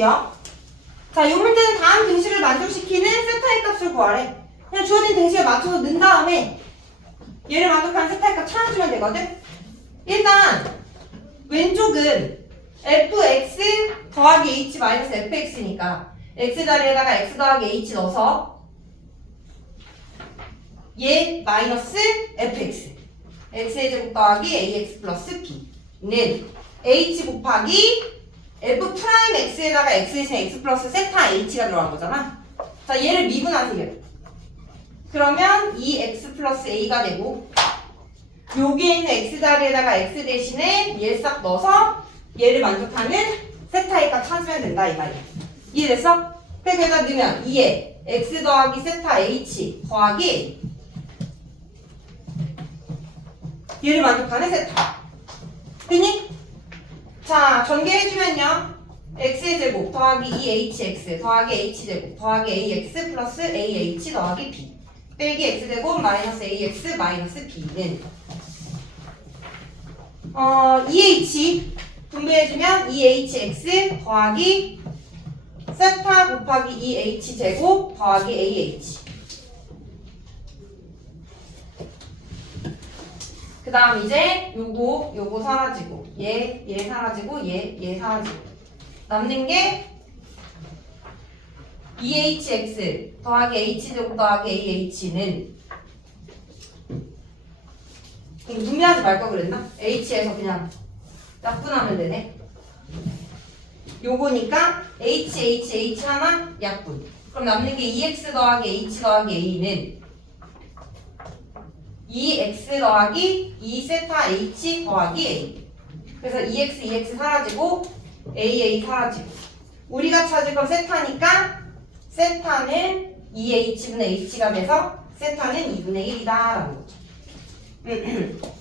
볼게요. 자, 요 문제는 다음 등식을 만족시키는 세타의 값을 구하래. 그냥 주어진 등식에 맞춰서 넣은 다음에 얘를 만족하는 세타의 값 찾아주면 되거든. 일단 왼쪽은 fx 더하기 h 마이너스 fx니까 x 자리에다가 x 더하기 h 넣어서 얘 마이너스 fx x의 제곱 더하기 ax 플러스 b는 h 곱하기 f 프라임 x에다가 x 대신 x 플러스 세타 h가 들어간 거잖아. 자 얘를 미분하세요. 그러면 이 x 플러스 a가 되고 여기에 있는 x 자리에다가 x 대신에 얘 싹 넣어서 얘를 만족하는 세타의 값 찾으면 된다 이 말이야. 이해됐어? 그래서 넣으면 2에 x 더하기 세타 h 더하기 얘를 만족하는 세타. 되니? 자, 전개해주면요. x의 제곱 더하기 2hx 더하기 h제곱 더하기 ax 플러스 ah 더하기 b 빼기 x제곱 마이너스 ax 마이너스 b는 어, 2h 분배해주면 2hx 더하기 세타 곱하기 2h제곱 더하기 ah 그 다음 이제 요거 요거 사라지고 얘 얘 사라지고 얘 얘 사라지고. 남는 게 2hx 더하기 h제곱 더하기 ah는 이거 분배하지 말 걸 그랬나? h에서 그냥 약분하면 되네. 요거니까 h h h 하나 약분. 그럼 남는 게 2x 더하기 h 더하기 a는 2x 더하기 2세타 h 더하기 a 그래서 2x 2x 사라지고 aa 사라지고 우리가 찾을 건 세타니까 세타는 2h분의 h가 돼서 세타는 2분의 1이다 라는 거죠